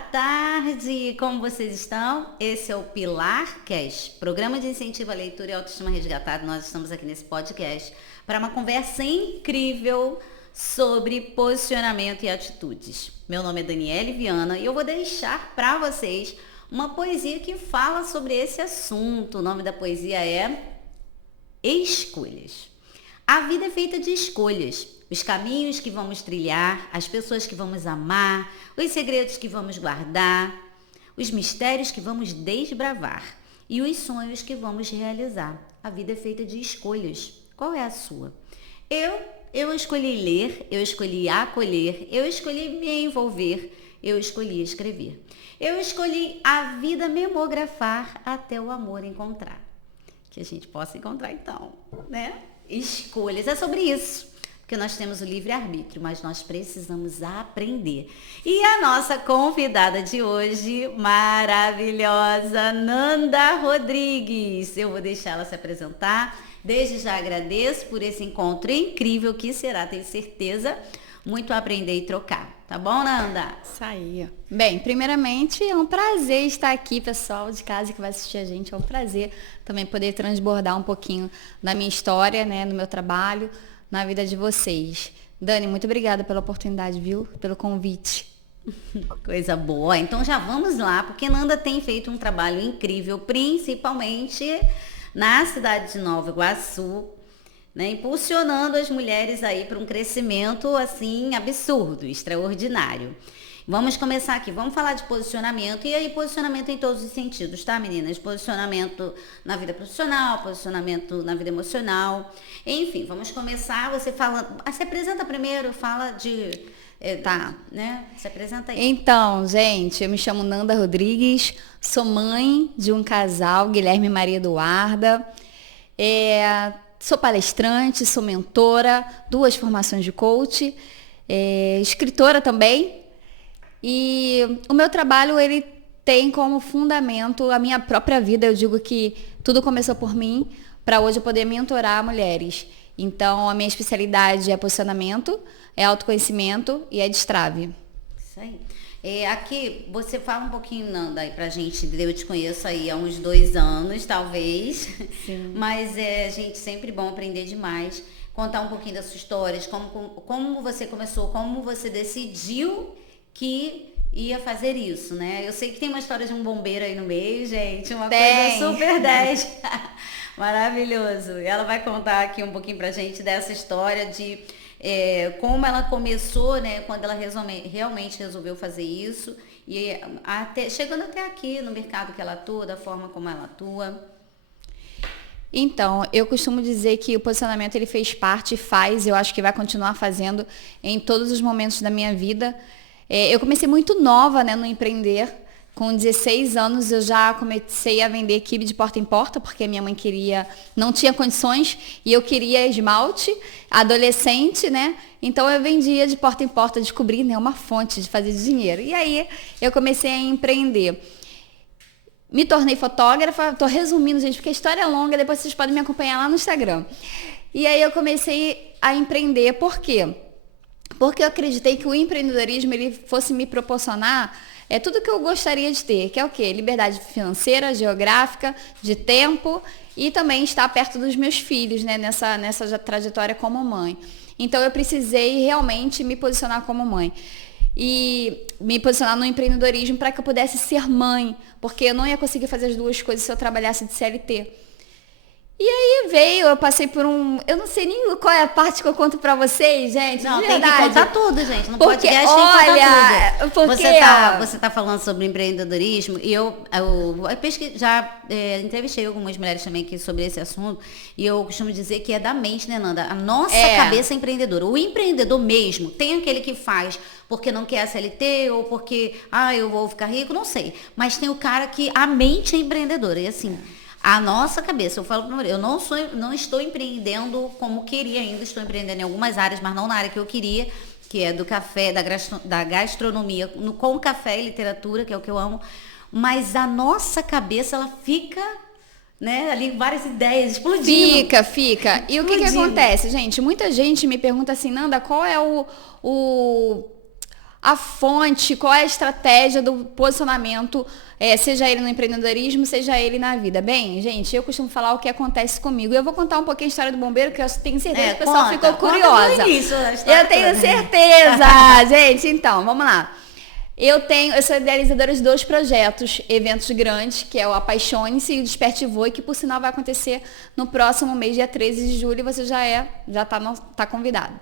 tarde! Como vocês estão? Esse é o Pilar Cast, programa de incentivo à leitura e autoestima resgatado. Nós estamos aqui nesse podcast para uma conversa incrível sobre posicionamento e atitudes. Meu nome é Daniele Viana e eu vou deixar para vocês uma poesia que fala sobre esse assunto. O nome da poesia é Escolhas. A vida é feita de escolhas. Os caminhos que vamos trilhar, as pessoas que vamos amar, os segredos que vamos guardar, os mistérios que vamos desbravar e os sonhos que vamos realizar. A vida é feita de escolhas. Qual é a sua? Eu escolhi ler, eu escolhi acolher, eu escolhi me envolver, eu escolhi escrever. Eu escolhi a vida memografar até o amor encontrar. Que a gente possa encontrar então, né? Escolhas, é sobre isso. Porque nós temos o livre-arbítrio, mas nós precisamos aprender. E a nossa convidada de hoje, maravilhosa, Nanda Rodrigues. Eu vou deixar ela se apresentar. Desde já agradeço por esse encontro incrível que será, tenho certeza, muito a aprender e trocar. Tá bom, Nanda? Isso aí. Bem, primeiramente é um prazer estar aqui, pessoal de casa que vai assistir a gente. É um prazer também poder transbordar um pouquinho da minha história, né, no meu trabalho, na vida de vocês. Dani, muito obrigada pela oportunidade, viu? Pelo convite. Coisa boa. Então já vamos lá, porque Nanda tem feito um trabalho incrível, principalmente na cidade de Nova Iguaçu, né, impulsionando as mulheres aí para um crescimento assim absurdo, extraordinário. Vamos começar aqui, vamos falar de posicionamento, e aí posicionamento em todos os sentidos, tá, meninas? Posicionamento na vida profissional, posicionamento na vida emocional, enfim, vamos começar, você falando, se apresenta primeiro, fala de, tá, né, se apresenta aí. Então, gente, eu me chamo Nanda Rodrigues, sou mãe de um casal, Guilherme e Maria Eduarda, sou palestrante, sou mentora, 2 formações de coach, escritora também. E o meu trabalho, ele tem como fundamento a minha própria vida. Eu digo que tudo começou por mim, para hoje eu poder mentorar mulheres. Então, a minha especialidade é posicionamento, é autoconhecimento e é destrave. Isso aí. Aqui, você fala um pouquinho, Nanda, aí pra gente, eu te conheço aí há uns 2 anos, talvez. Sim. Mas é, gente, sempre bom aprender demais. Contar um pouquinho da sua história, de como você começou, como você decidiu que ia fazer isso, né? Eu sei que tem uma história de um bombeiro aí no meio, gente, uma coisa super 10. Maravilhoso. Ela vai contar aqui um pouquinho pra gente dessa história de como ela começou, né? Quando ela realmente resolveu fazer isso e chegando até aqui no mercado que ela atua, da forma como ela atua. Então, eu costumo dizer que o posicionamento ele fez parte, eu acho que vai continuar fazendo em todos os momentos da minha vida. Eu comecei muito nova, né, no empreender. Com 16 anos eu já comecei a vender quibe de porta em porta, porque minha mãe não tinha condições e eu queria esmalte, adolescente, né? Então eu vendia de porta em porta, descobri, né, uma fonte de fazer dinheiro. E aí eu comecei a empreender. Me tornei fotógrafa, tô resumindo, gente, porque a história é longa, depois vocês podem me acompanhar lá no Instagram. E aí eu comecei a empreender, por quê? Porque eu acreditei que o empreendedorismo ele fosse me proporcionar tudo que eu gostaria de ter, que é o quê? Liberdade financeira, geográfica, de tempo e também estar perto dos meus filhos, né, nessa trajetória como mãe. Então eu precisei realmente me posicionar como mãe e me posicionar no empreendedorismo para que eu pudesse ser mãe, porque eu não ia conseguir fazer as 2 coisas se eu trabalhasse de CLT. E aí eu passei por eu não sei nem qual é a parte que eu conto pra vocês, gente, não, de tem verdade. que contar tudo, gente, no porque, podcast tem que contar tudo. Porque, você tá falando sobre empreendedorismo e eu já entrevistei algumas mulheres também aqui sobre esse assunto e eu costumo dizer que é da mente, né, Nanda? A nossa cabeça é empreendedora. O empreendedor mesmo, tem aquele que faz porque não quer a CLT ou porque, eu vou ficar rico, não sei. Mas tem o cara que a mente é empreendedora e assim... A nossa cabeça, eu falo para eu não estou empreendendo como queria ainda, estou empreendendo em algumas áreas, mas não na área que eu queria, que é do café, da gastronomia, com café e literatura, que é o que eu amo. Mas a nossa cabeça, ela fica, né, ali várias ideias explodindo. Fica. E o que acontece, gente? Muita gente me pergunta assim, Nanda, qual é a fonte, qual é a estratégia do posicionamento, seja ele no empreendedorismo, seja ele na vida. Bem, gente, eu costumo falar o que acontece comigo. Eu vou contar um pouquinho a história do bombeiro, que eu tenho certeza que o pessoal ficou curiosa. Eu tenho certeza, gente. Então, vamos lá. Eu sou idealizadora de 2 projetos, eventos grandes, que é o Apaixone-se e o Desperte e Voe, que por sinal vai acontecer no próximo mês, dia 13 de julho, e você já tá convidado.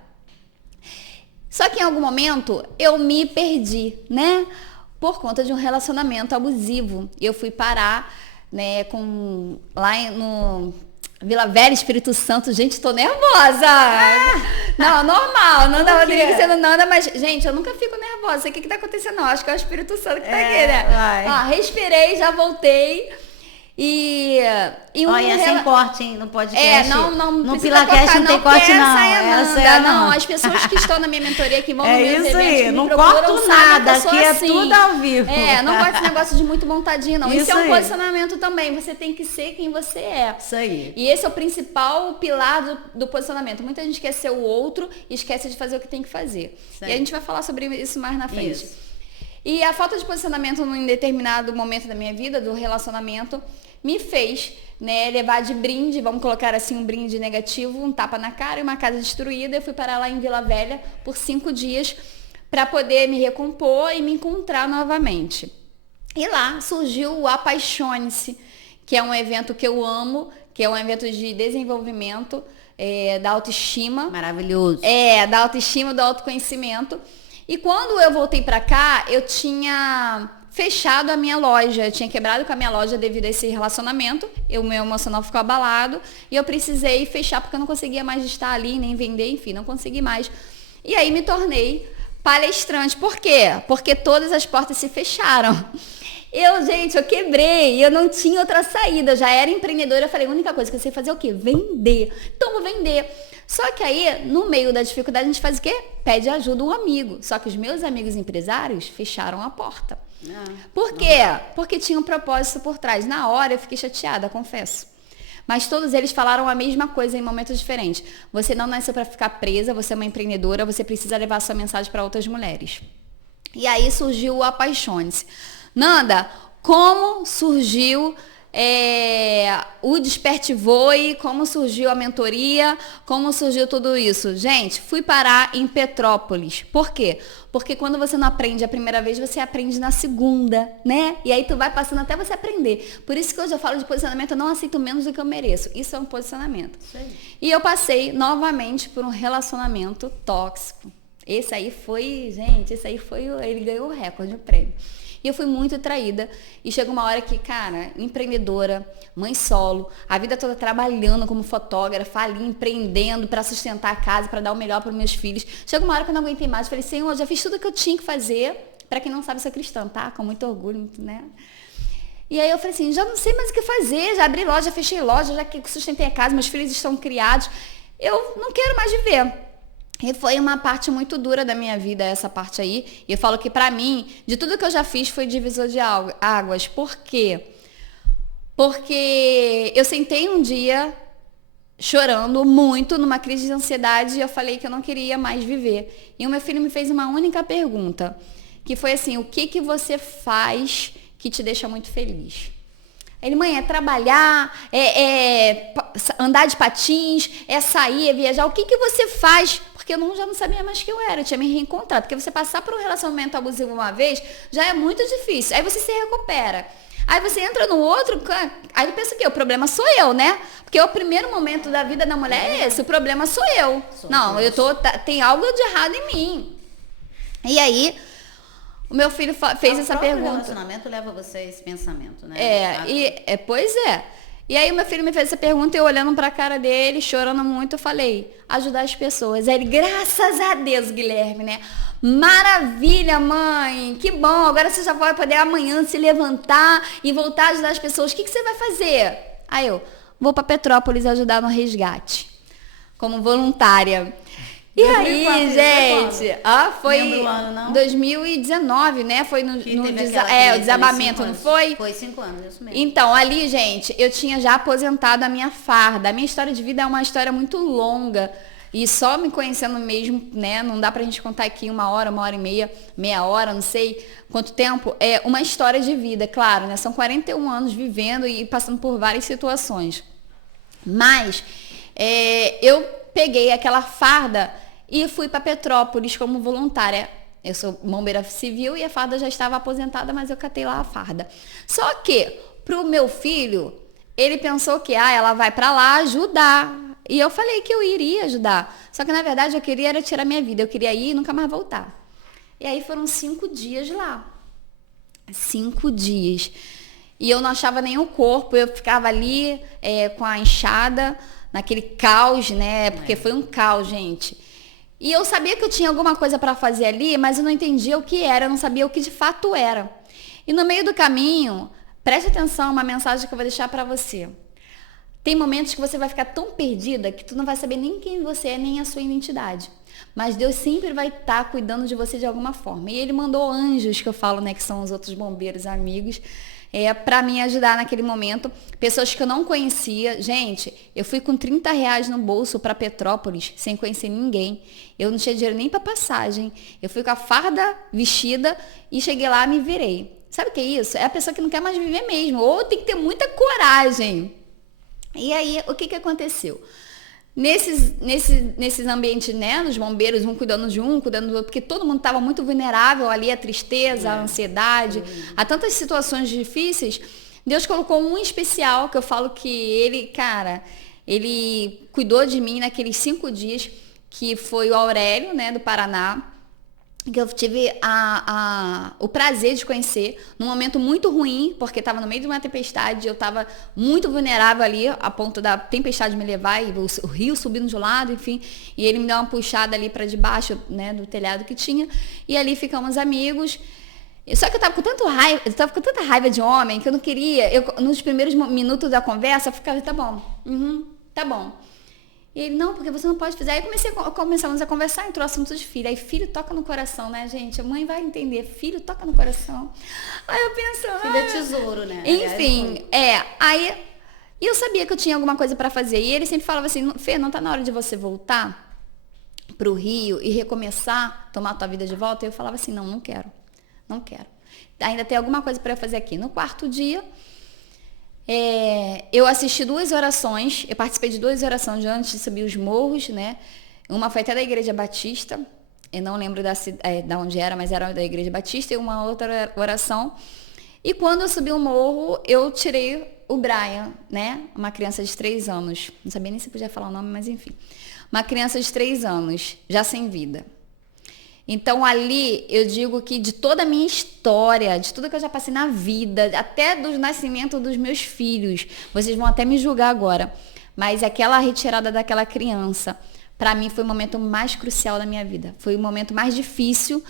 Só que em algum momento eu me perdi, né? Por conta de um relacionamento abusivo. Eu fui parar, né, lá no Vila Velha, Espírito Santo. Gente, tô nervosa. Não, normal. Nanda Rodrigues sendo Nanda, mas, gente, eu nunca fico nervosa. Não sei o que tá acontecendo, não. Acho que é o Espírito Santo que tá aqui, né? Respirei, já voltei. Olha, sem corte, hein, no podcast. No Pilacast não tem corte, não. Essa é não. As pessoas que estão na minha mentoria, que vão no meus eventos, que não corto nada, aqui é tudo ao vivo. Não gosto desse negócio de muito montadinho, não. Isso é um posicionamento também. Você tem que ser quem você é. Isso aí. E esse é o principal pilar do posicionamento. Muita gente quer ser o outro e esquece de fazer o que tem que fazer. E a gente vai falar sobre isso mais na frente. Isso. E a falta de posicionamento em determinado momento da minha vida, do relacionamento, me fez, né, levar de brinde, vamos colocar assim, um brinde negativo, um tapa na cara e uma casa destruída. Eu fui parar lá em Vila Velha por 5 dias para poder me recompor e me encontrar novamente. E lá surgiu o Apaixone-se, que é um evento que eu amo, que é um evento de desenvolvimento da autoestima. Maravilhoso. Da autoestima, do autoconhecimento. E quando eu voltei para cá, eu tinha fechado a minha loja, eu tinha quebrado com a minha loja devido a esse relacionamento, o meu emocional ficou abalado e eu precisei fechar porque eu não conseguia mais estar ali, nem vender, enfim, não consegui mais. E aí me tornei palestrante. Por quê? Porque todas as portas se fecharam. Eu quebrei, eu não tinha outra saída, eu já era empreendedora, eu falei, a única coisa que eu sei fazer é o quê? Vender. Então vou vender. Só que aí, no meio da dificuldade, a gente faz o quê? Pede ajuda um amigo. Só que os meus amigos empresários fecharam a porta. Por quê? Porque tinha um propósito por trás. Na hora eu fiquei chateada, confesso. Mas todos eles falaram a mesma coisa em momentos diferentes. Você não nasceu para ficar presa, você é uma empreendedora, você precisa levar sua mensagem para outras mulheres. E aí surgiu o Apaixone-se. Nanda, como surgiu o Desperte e Voe, como surgiu a mentoria, como surgiu tudo isso? Gente, fui parar em Petrópolis. Por quê? Porque quando você não aprende a primeira vez, você aprende na segunda, né? E aí tu vai passando até você aprender. Por isso que hoje eu falo de posicionamento, eu não aceito menos do que eu mereço. Isso é um posicionamento. Sim. E eu passei novamente por um relacionamento tóxico. Esse aí foi, ele ganhou o recorde, o prêmio. E eu fui muito traída. E chega uma hora que, cara, empreendedora, mãe solo, a vida toda trabalhando como fotógrafa, ali empreendendo para sustentar a casa, para dar o melhor para os meus filhos. Chega uma hora que eu não aguentei mais. Falei, Senhor, já fiz tudo o que eu tinha que fazer. Para quem não sabe, eu sou cristã, tá? Com muito orgulho, né? E aí eu falei assim, já não sei mais o que fazer. Já abri loja, fechei loja, já que sustentei a casa, meus filhos estão criados. Eu não quero mais viver. E foi uma parte muito dura da minha vida, essa parte aí. E eu falo que pra mim, de tudo que eu já fiz, foi divisor de águas. Por quê? Porque eu sentei um dia chorando muito, numa crise de ansiedade, e eu falei que eu não queria mais viver. E o meu filho me fez uma única pergunta, que foi assim, o que você faz que te deixa muito feliz? Ele, mãe, é trabalhar, andar de patins, é sair, é viajar. O que você faz? Porque eu já não sabia mais quem eu tinha me reencontrado. Porque você passar por um relacionamento abusivo uma vez, já é muito difícil. Aí você se recupera. Aí você entra no outro, aí pensa que o problema sou eu, né? Porque o primeiro momento da vida da mulher é esse, o problema sou eu. Tem algo de errado em mim. E aí, o meu filho fez essa pergunta. O relacionamento leva você a esse pensamento, né? Pois é. E aí o meu filho me fez essa pergunta e eu olhando pra cara dele, chorando muito, eu falei, ajudar as pessoas. Aí ele, graças a Deus, Guilherme, né? Maravilha, mãe, que bom, agora você já vai poder amanhã se levantar e voltar a ajudar as pessoas. O que você vai fazer? Aí eu, vou pra Petrópolis ajudar no resgate, como voluntária. E aí, gente, foi em 2019, né? Foi no o desabamento, não foi? Foi 5 anos, isso mesmo. Então, ali, gente, eu tinha já aposentado a minha farda. A minha história de vida é uma história muito longa. e só me conhecendo mesmo, né? Não dá pra gente contar aqui 1 hora e meia hora, não sei quanto tempo. É uma história de vida, claro, né? São 41 anos vivendo e passando por várias situações. Mas eu peguei aquela farda e fui para Petrópolis como voluntária. Eu sou bombeira civil e a farda já estava aposentada, mas eu catei lá a farda. Só que pro meu filho, ele pensou que ela vai para lá ajudar. E eu falei que eu iria ajudar. Só que na verdade eu queria era tirar minha vida. Eu queria ir e nunca mais voltar. E aí foram 5 dias lá. 5 dias. E eu não achava nem o corpo. Eu ficava ali com a enxada, naquele caos, né? Porque foi um caos, gente. E eu sabia que eu tinha alguma coisa para fazer ali, mas eu não entendia o que era, eu não sabia o que de fato era. E no meio do caminho, preste atenção, uma mensagem que eu vou deixar para você. Tem momentos que você vai ficar tão perdida que tu não vai saber nem quem você é, nem a sua identidade. Mas Deus sempre vai estar cuidando de você de alguma forma. E Ele mandou anjos, que eu falo, né, que são os outros bombeiros amigos, para me ajudar naquele momento. Pessoas que eu não conhecia. Gente, eu fui com R$30 no bolso para Petrópolis, sem conhecer ninguém. Eu não tinha dinheiro nem para passagem. Eu fui com a farda vestida e cheguei lá e me virei. Sabe o que é isso? É a pessoa que não quer mais viver mesmo. Ou tem que ter muita coragem. E aí, o que aconteceu? Nesses ambientes, né, nos bombeiros, um cuidando de um, cuidando do outro, porque todo mundo estava muito vulnerável ali, a tristeza, a ansiedade, a tantas situações difíceis. Deus colocou um especial, que eu falo que ele cuidou de mim naqueles 5 dias, que foi o Aurélio, né, do Paraná, que eu tive o prazer de conhecer num momento muito ruim, porque estava no meio de uma tempestade, eu estava muito vulnerável ali, a ponto da tempestade me levar e o rio subindo de um lado, enfim, e ele me deu uma puxada ali para debaixo, né, do telhado que tinha, e ali ficamos amigos. Só que eu tava com tanta raiva de homem que eu não queria, nos primeiros minutos da conversa, eu ficava, tá bom, tá bom. E ele, não, porque você não pode fazer. Aí começamos a conversar, entrou o assunto de filho. Aí filho toca no coração, né, gente? A mãe vai entender, filho toca no coração. Aí eu penso... Filho é tesouro, né? Enfim, aí... E eu sabia que eu tinha alguma coisa para fazer. E ele sempre falava assim, Fê, não tá na hora de você voltar pro Rio e recomeçar, tomar a tua vida de volta? E eu falava assim, não quero. Não quero. Ainda tem alguma coisa para fazer aqui. No 4º dia... eu assisti 2 orações, eu participei de 2 orações antes de subir os morros, né? Uma foi até da Igreja Batista, eu não lembro da onde era, mas era da Igreja Batista, e uma outra oração. E quando eu subi o morro, eu tirei o Brian, né? Uma criança de 3 anos, não sabia nem se podia falar o nome, mas enfim. Uma criança de 3 anos, já sem vida. Então, ali, eu digo que de toda a minha história, de tudo que eu já passei na vida, até do nascimento dos meus filhos, vocês vão até me julgar agora, mas aquela retirada daquela criança, para mim, foi o momento mais crucial da minha vida. Foi o momento mais difícil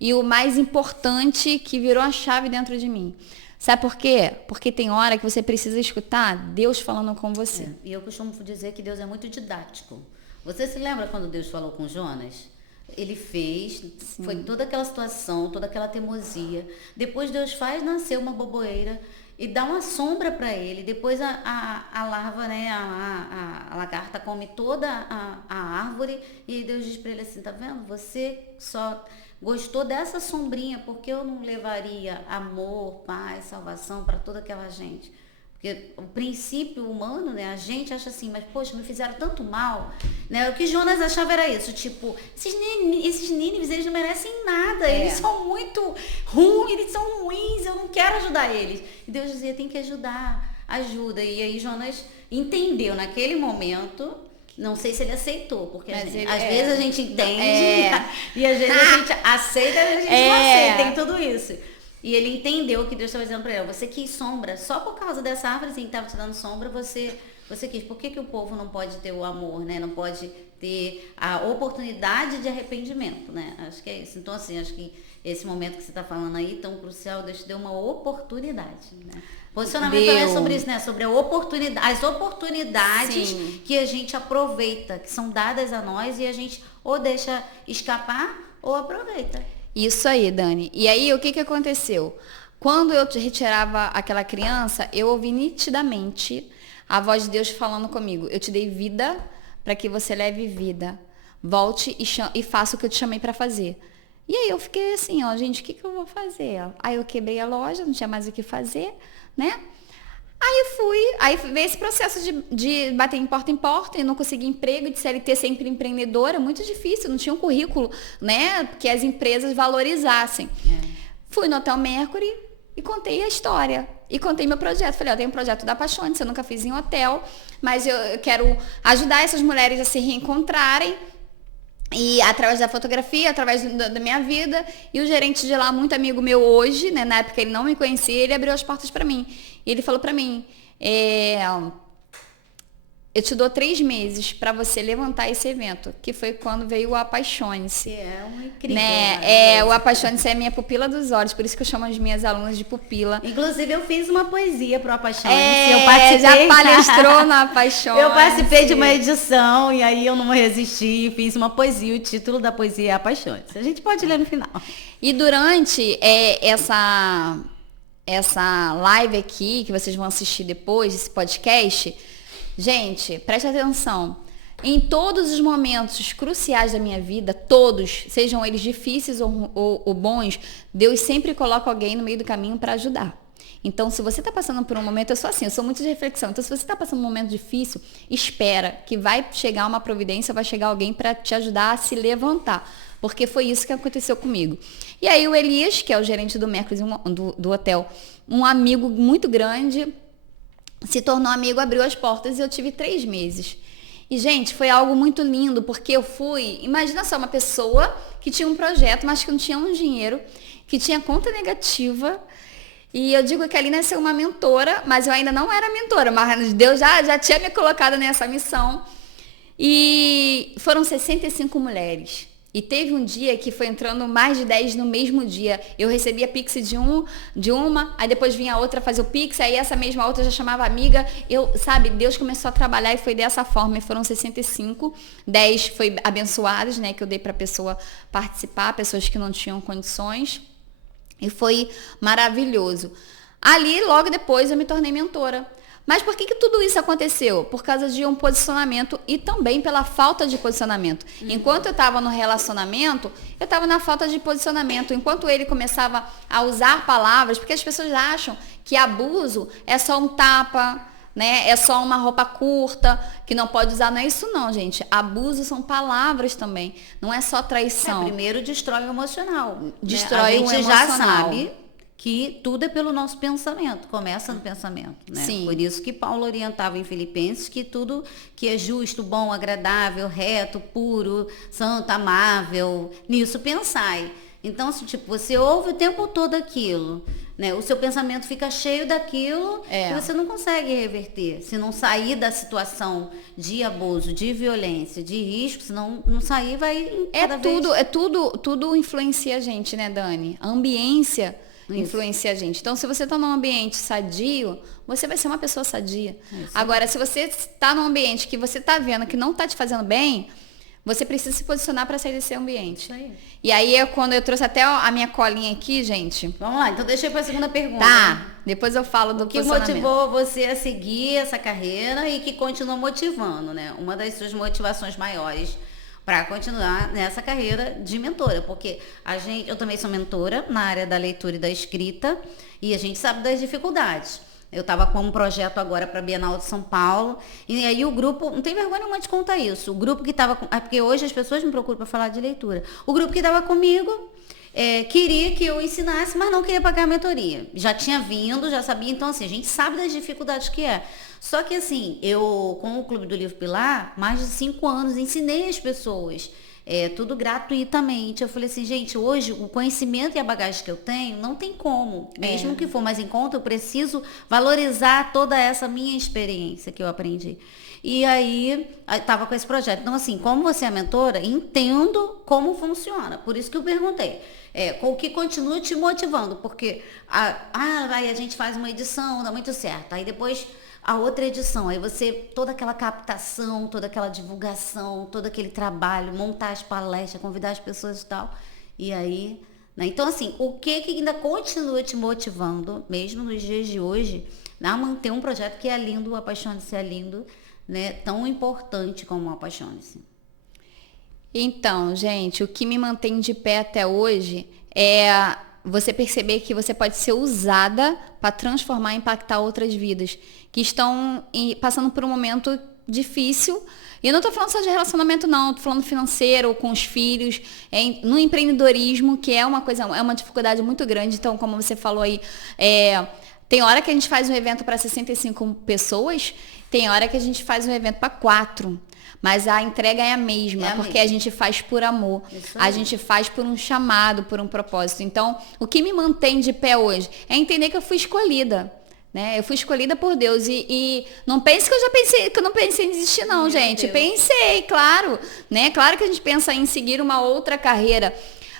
e o mais importante que virou a chave dentro de mim. Sabe por quê? Porque tem hora que você precisa escutar Deus falando com você. E eu costumo dizer que Deus é muito didático. Você se lembra quando Deus falou com Jonas? Ele fez, foi toda aquela situação, toda aquela teimosia. Depois Deus faz nascer uma boboeira e dá uma sombra para ele. Depois a larva, né, a lagarta come toda a árvore e Deus diz para ele assim, tá vendo? Você só gostou dessa sombrinha, porque eu não levaria amor, paz, salvação para toda aquela gente? Porque o princípio humano, né, a gente acha assim, mas poxa, me fizeram tanto mal, né? O que Jonas achava era isso, tipo, esses nínives, eles não merecem nada, eles são muito ruins, eles são ruins, eu não quero ajudar eles. E Deus dizia, tem que ajudar, ajuda. E aí Jonas entendeu naquele momento, não sei se ele aceitou, porque às vezes a gente entende e às vezes a gente aceita e a gente não aceita, tem tudo isso. E ele entendeu o que Deus estava dizendo para ele. Você quis sombra, só por causa dessa árvore que estava te dando sombra, você quis. Por que o povo não pode ter o amor, né? Não pode ter a oportunidade de arrependimento, né? Acho que é isso. Então, assim, acho que esse momento que você está falando aí, tão crucial, Deus te deu uma oportunidade, né? Posicionamento também é sobre isso, né? Sobre a oportunidade, as oportunidades que a gente aproveita, que são dadas a nós e a gente ou deixa escapar ou aproveita. Isso aí, Dani. E aí, o que aconteceu? Quando eu retirava aquela criança, eu ouvi nitidamente a voz de Deus falando comigo. Eu te dei vida para que você leve vida. Volte e faça o que eu te chamei para fazer. E aí eu fiquei assim, ó, gente, o que eu vou fazer? Aí eu quebrei a loja, não tinha mais o que fazer, né? Aí veio esse processo de bater em porta, e não consegui emprego, de CLT sempre empreendedora, muito difícil, não tinha um currículo, né, que as empresas valorizassem. Fui no Hotel Mercury e contei a história, e contei meu projeto. Falei, ó, tem um projeto da Apaixone-se, eu nunca fiz em hotel, mas eu quero ajudar essas mulheres a se reencontrarem, e através da fotografia, através da minha vida. E o gerente de lá, muito amigo meu hoje, né, na época ele não me conhecia, ele abriu as portas para mim. E ele falou para mim, eu te dou 3 meses para você levantar esse evento, que foi quando veio o Apaixone-se. Que é um incrível. Né? O Apaixone-se é a minha pupila dos olhos, por isso que eu chamo as minhas alunas de pupila. Inclusive, eu fiz uma poesia pro Apaixone-se. Já palestrou na Apaixone-se. Eu participei de uma edição e aí eu não resisti e fiz uma poesia. O título da poesia é Apaixone-se. A gente pode ler no final. E durante essa live aqui, que vocês vão assistir depois, esse podcast, gente, preste atenção. Em todos os momentos cruciais da minha vida, todos, sejam eles difíceis ou bons, Deus sempre coloca alguém no meio do caminho para ajudar. Então, se você está passando por um momento, eu sou assim, eu sou muito de reflexão. Então, se você está passando por um momento difícil, espera que vai chegar uma providência, vai chegar alguém para te ajudar a se levantar. Porque foi isso que aconteceu comigo. E aí o Elias, que é o gerente do Mercury, do hotel, um amigo muito grande, se tornou amigo, abriu as portas e eu tive 3 meses. E, gente, foi algo muito lindo, porque eu fui, imagina só, uma pessoa que tinha um projeto, mas que não tinha um dinheiro, que tinha conta negativa. E eu digo que ali nasceu uma mentora, mas eu ainda não era mentora, mas Deus já tinha me colocado nessa missão. E foram 65 mulheres. E teve um dia que foi entrando mais de 10 no mesmo dia. Eu recebia Pix de uma, aí depois vinha a outra fazer o Pix, aí essa mesma outra já chamava amiga. Deus começou a trabalhar e foi dessa forma. E foram 65, 10 foi abençoadas, né, que eu dei para a pessoa participar, pessoas que não tinham condições. E foi maravilhoso. Ali, logo depois, eu me tornei mentora. Mas por que tudo isso aconteceu? Por causa de um posicionamento e também pela falta de posicionamento. Enquanto eu estava no relacionamento, eu estava na falta de posicionamento. Enquanto ele começava a usar palavras, porque as pessoas acham que abuso é só um tapa, né? É só uma roupa curta, que não pode usar. Não é isso não, gente. Abuso são palavras também. Não é só traição. Primeiro destrói o emocional. Destrói o emocional. A gente já sabe que tudo é pelo nosso pensamento, começa no pensamento, né? Sim. Por isso que Paulo orientava em Filipenses que tudo que é justo, bom, agradável, reto, puro, santo, amável, nisso pensai. Então, se você ouve o tempo todo aquilo, né? O seu pensamento fica cheio daquilo e você não consegue reverter. Se não sair da situação de abuso, de violência, de risco, se não sair, vai tudo influencia a gente, né, Dani? A ambiência influencia a gente. Então, se você está num ambiente sadio, você vai ser uma pessoa sadia. Agora, se você está num ambiente que você está vendo que não está te fazendo bem, você precisa se posicionar para sair desse ambiente. Isso aí. E aí, quando eu trouxe até a minha colinha aqui, gente... Vamos lá, então deixa eu ir para a segunda pergunta. Tá, depois eu falo do posicionamento. O que motivou você a seguir essa carreira e que continua motivando, né? Uma das suas motivações maiores para continuar nessa carreira de mentora, porque eu também sou mentora na área da leitura e da escrita, e a gente sabe das dificuldades. Eu estava com um projeto agora para a Bienal de São Paulo, e aí o grupo, não tem vergonha nenhuma de contar isso, o grupo que estava, porque hoje as pessoas me procuram para falar de leitura, o grupo que estava comigo queria que eu ensinasse, mas não queria pagar a mentoria. Já tinha vindo, já sabia, então assim, a gente sabe das dificuldades que é. Só que assim, eu, com o Clube do Livro Pilar, mais de 5 anos, ensinei as pessoas, tudo gratuitamente. Eu falei assim, gente, hoje o conhecimento e a bagagem que eu tenho, não tem como. Mesmo que for mais em conta, eu preciso valorizar toda essa minha experiência que eu aprendi. E aí, estava com esse projeto. Então, assim, como você é mentora, entendo como funciona. Por isso que eu perguntei. Com o que continua te motivando. Porque aí a gente faz uma edição, dá muito certo. Aí depois a outra edição, aí toda aquela captação, toda aquela divulgação, todo aquele trabalho, montar as palestras, convidar as pessoas e tal. E aí, né? Então, assim, o que ainda continua te motivando, mesmo nos dias de hoje, a manter um projeto que é lindo, o Apaixone-se é lindo, né, tão importante como o Apaixone-se? Então, gente, o que me mantém de pé até hoje é você perceber que você pode ser usada para transformar e impactar outras vidas que estão passando por um momento difícil. E eu não estou falando só de relacionamento, não. Estou falando financeiro, com os filhos, no empreendedorismo, que é uma dificuldade muito grande. Então, como você falou aí, tem hora que a gente faz um evento para 65 pessoas, tem hora que a gente faz um evento para 4. Mas a entrega é a mesma, porque a gente faz por amor. A gente faz por um chamado, por um propósito. Então, o que me mantém de pé hoje é entender que eu fui escolhida. Né? Eu fui escolhida por Deus. E não pense que eu não pensei em desistir, não, gente. Pensei, claro. Né? Claro que a gente pensa em seguir uma outra carreira.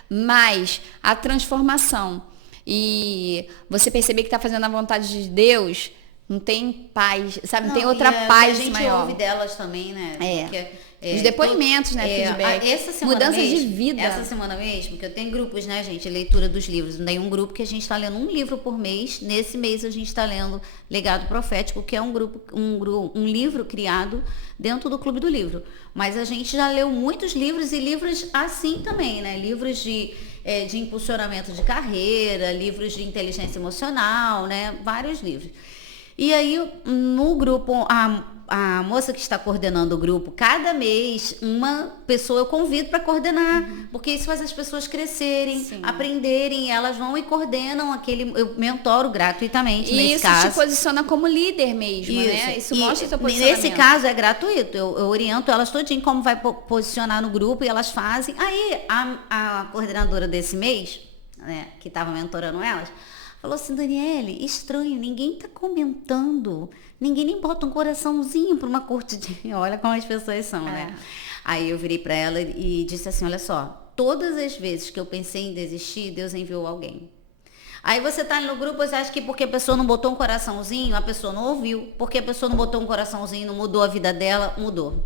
Mas a transformação e você perceber que está fazendo a vontade de Deus, não tem paz, sabe? Não tem outra paz maior. A gente ouve delas também, né? Os depoimentos, né? Feedback. Mudanças de vida. Essa semana mesmo, que eu tenho grupos, né, gente? Leitura dos livros. Tem um grupo que a gente está lendo um livro por mês. Nesse mês a gente está lendo Legado Profético, que é um livro criado dentro do Clube do Livro. Mas a gente já leu muitos livros e livros assim também, né? Livros de impulsionamento de carreira, livros de inteligência emocional, né? Vários livros. E aí, no grupo, a moça que está coordenando o grupo, cada mês, uma pessoa eu convido para coordenar, porque isso faz as pessoas crescerem, aprenderem, elas vão e coordenam eu mentoro gratuitamente nesse caso. Isso te posiciona como líder mesmo, né? Isso mostra o seu posicionamento. Nesse caso é gratuito, eu oriento elas todinho como vai posicionar no grupo e elas fazem. Aí, a coordenadora desse mês, né, que estava mentorando elas, falou assim, Daniele, estranho, ninguém tá comentando, ninguém nem bota um coraçãozinho para uma curtidinha, olha como as pessoas são, né? Aí eu virei para ela e disse assim, olha só, todas as vezes que eu pensei em desistir, Deus enviou alguém. Aí você tá no grupo, você acha que porque a pessoa não botou um coraçãozinho, a pessoa não ouviu, porque a pessoa não botou um coraçãozinho, não mudou a vida dela, mudou.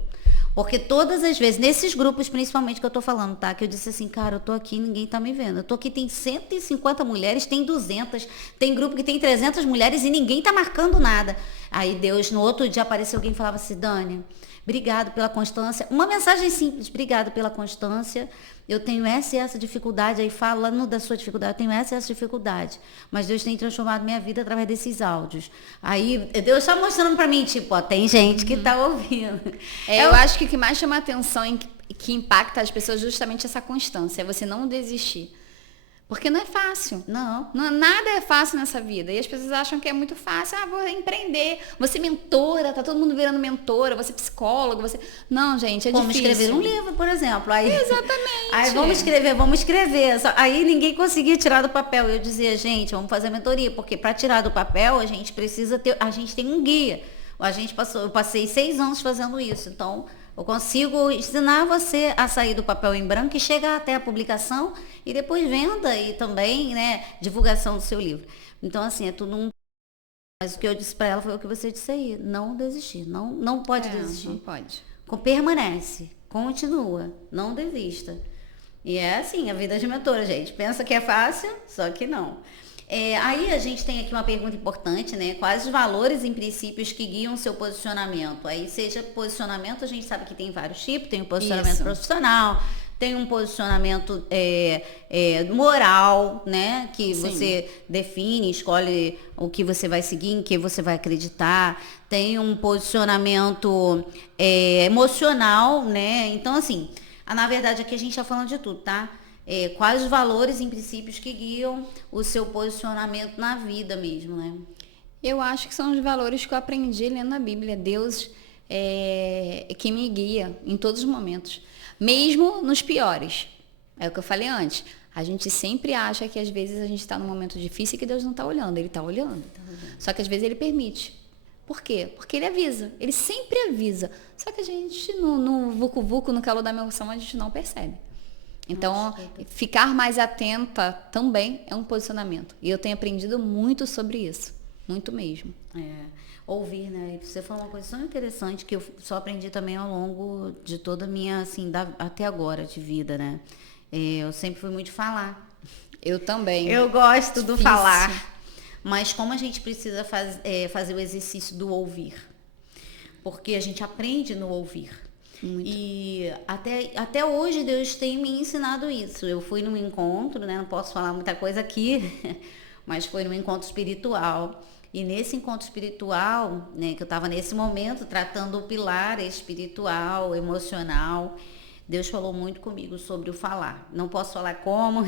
Porque todas as vezes, nesses grupos principalmente que eu tô falando, tá? Que eu disse assim, cara, eu tô aqui, ninguém tá me vendo. Eu tô aqui, tem 150 mulheres, tem 200, tem grupo que tem 300 mulheres e ninguém tá marcando nada. Aí Deus, no outro dia apareceu alguém e falava assim, Dani, obrigado pela constância. Uma mensagem simples, obrigado pela constância. Eu tenho essa e essa dificuldade, aí falando da sua dificuldade, eu tenho essa e essa dificuldade. Mas Deus tem transformado minha vida através desses áudios. Aí Deus está mostrando para mim, tipo, ó, tem gente que tá ouvindo. Eu acho que o que mais chama a atenção que impacta as pessoas é justamente essa constância, é você não desistir. Porque não é fácil. Nada é fácil nessa vida. E as pessoas acham que é muito fácil. Vou empreender. Você mentora, tá todo mundo virando mentora, você psicóloga, você... Não, gente, é difícil. Vamos escrever um livro, por exemplo. Aí, exatamente. Aí vamos escrever. Aí ninguém conseguia tirar do papel. Eu dizia, gente, vamos fazer mentoria. Porque para tirar do papel, a gente precisa ter... A gente tem um guia. Eu passei 6 anos fazendo isso. Então... Eu consigo ensinar você a sair do papel em branco e chegar até a publicação e depois venda e também, né, divulgação do seu livro. Então, assim, é tudo um... Mas o que eu disse para ela foi o que você disse aí. Não desistir. Não pode desistir. Não pode. Permanece. Continua. Não desista. E é assim, a vida de mentora, gente. Pensa que é fácil, só que não. Aí a gente tem aqui uma pergunta importante, né? Quais os valores e princípios que guiam o seu posicionamento? Aí, seja posicionamento, a gente sabe que tem vários tipos, tem um posicionamento profissional, tem um posicionamento moral, né? Que você define, escolhe o que você vai seguir, em que você vai acreditar. Tem um posicionamento emocional, né? Então, assim, na verdade, aqui a gente está falando de tudo, tá? Quais os valores e princípios que guiam o seu posicionamento na vida mesmo, né? Eu acho que são os valores que eu aprendi lendo a Bíblia. Deus que me guia em todos os momentos, mesmo nos piores. É o que eu falei antes. A gente sempre acha que às vezes a gente está num momento difícil e que Deus não está olhando. Ele está olhando. Só que às vezes ele permite. Por quê? Porque ele avisa. Ele sempre avisa. Só que a gente, no vucu-vucu, no calor da emoção, a gente não percebe. Então, ficar mais atenta também é um posicionamento. E eu tenho aprendido muito sobre isso. Muito mesmo. Ouvir, né? Você falou uma coisa tão interessante que eu só aprendi também ao longo de toda a minha, assim, até agora de vida, né? Eu sempre fui muito de falar. Eu também. Eu gosto do falar. Mas como a gente precisa fazer o exercício do ouvir? porque a gente aprende no ouvir. Muito. E até hoje Deus tem me ensinado isso. Eu fui num encontro, né? Não posso falar muita coisa aqui, mas foi num encontro espiritual. E nesse encontro espiritual, né, que eu estava nesse momento tratando o pilar espiritual, emocional, Deus falou muito comigo sobre o falar. Não posso falar como,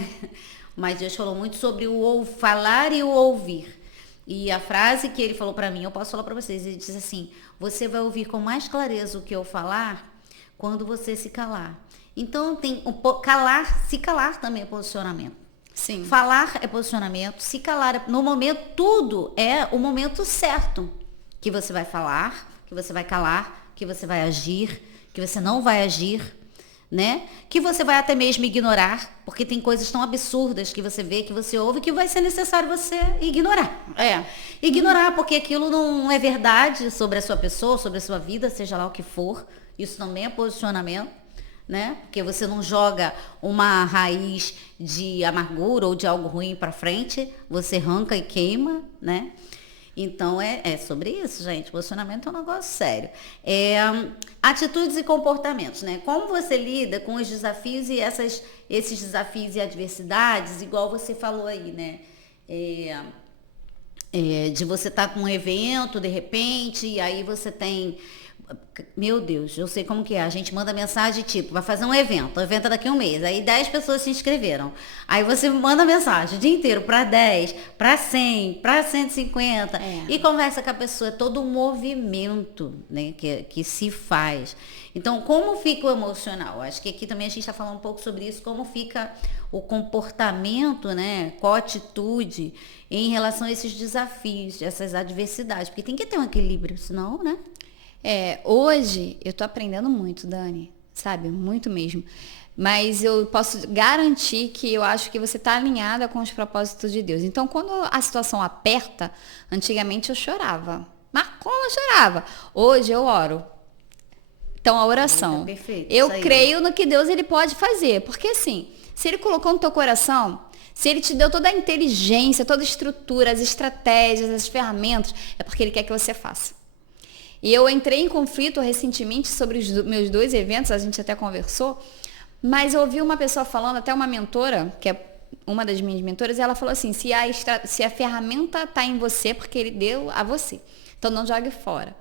mas Deus falou muito sobre o falar e o ouvir. E a frase que ele falou para mim, eu posso falar para vocês, ele disse assim: você vai ouvir com mais clareza o que eu falar quando você se calar. Então tem se calar também é posicionamento. Sim. Falar é posicionamento, se calar no momento, tudo é o momento certo. Que você vai falar, que você vai calar, que você vai agir, que você não vai agir, né? Que você vai até mesmo ignorar, porque tem coisas tão absurdas que você vê, que você ouve, que vai ser necessário você ignorar. Ignorar, porque aquilo não é verdade sobre a sua pessoa, sobre a sua vida, seja lá o que for. Isso também é posicionamento. Né? Porque você não joga uma raiz de amargura ou de algo ruim para frente, você arranca e queima, né? Então é sobre isso, gente. Posicionamento é um negócio sério. Atitudes e comportamentos, né? Como você lida com os desafios e esses desafios e adversidades, igual você falou aí, né? De você estar com um evento de repente, e aí você tem. Meu Deus, eu sei como que é. A gente manda mensagem tipo, vai fazer um evento. O evento é daqui a um mês. Aí 10 pessoas se inscreveram. Aí você manda mensagem o dia inteiro para 10, para 100, para 150. E conversa com a pessoa. É todo um movimento, né, que se faz. Então, como fica o emocional? Acho que aqui também a gente está falando um pouco sobre isso. Como fica o comportamento, né? Qual a atitude em relação a esses desafios, essas adversidades. Porque tem que ter um equilíbrio, senão, né? Hoje eu tô aprendendo muito, Dani, sabe? Muito mesmo. Mas eu posso garantir que eu acho que você tá alinhada com os propósitos de Deus. Então, quando a situação aperta, antigamente eu chorava. Mas como eu chorava? Hoje eu oro. Então, a oração. Perfeito, eu creio no que Deus ele pode fazer. Porque assim, se ele colocou no teu coração, se ele te deu toda a inteligência, toda a estrutura, as estratégias, as ferramentas, é porque ele quer que você faça. E eu entrei em conflito recentemente sobre os meus 2 eventos, a gente até conversou, mas eu ouvi uma pessoa falando, até uma mentora, que é uma das minhas mentoras, e ela falou assim, se a ferramenta está em você, porque ele deu a você. Então não jogue fora.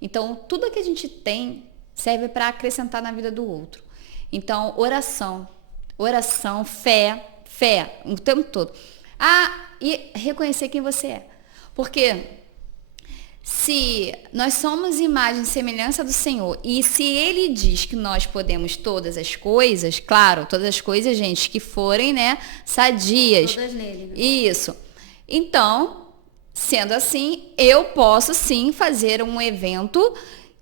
Então tudo que a gente tem serve para acrescentar na vida do outro. Então oração, fé, o tempo todo. E reconhecer quem você é. Porque se nós somos imagem e semelhança do Senhor, e se Ele diz que nós podemos todas as coisas, claro, todas as coisas, gente, que forem, né, sadias. Todas nele, né? Isso. Então, sendo assim, eu posso sim fazer um evento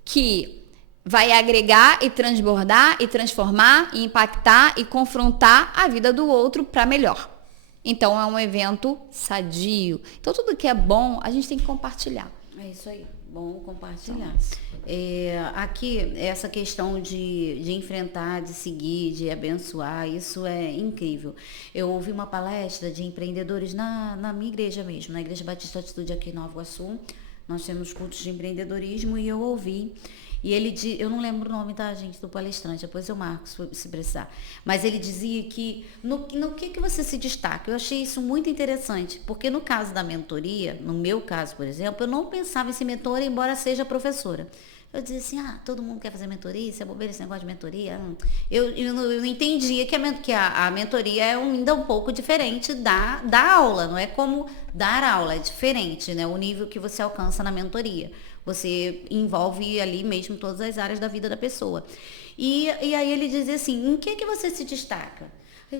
que vai agregar e transbordar e transformar e impactar e confrontar a vida do outro para melhor. Então, é um evento sadio. Então, tudo que é bom, a gente tem que compartilhar. É isso aí, bom compartilhar. Aqui, essa questão de enfrentar, de seguir, de abençoar, isso é incrível. Eu ouvi uma palestra de empreendedores na minha igreja mesmo, na Igreja Batista Atitude aqui em Nova Iguaçu. Nós temos cultos de empreendedorismo e eu ouvi. E ele, eu não lembro o nome, tá, gente, do palestrante, depois eu marco se precisar. Mas ele dizia que no que você se destaca. Eu achei isso muito interessante, porque no caso da mentoria, no meu caso, por exemplo, eu não pensava em ser mentora, embora seja professora. Eu dizia assim, todo mundo quer fazer mentoria, isso é bobeira esse negócio de mentoria. Eu não entendia que a mentoria é ainda um pouco diferente da aula, não é como dar aula, é diferente, né? O nível que você alcança na mentoria. Você envolve ali mesmo todas as áreas da vida da pessoa. E aí ele dizia assim, em que você se destaca?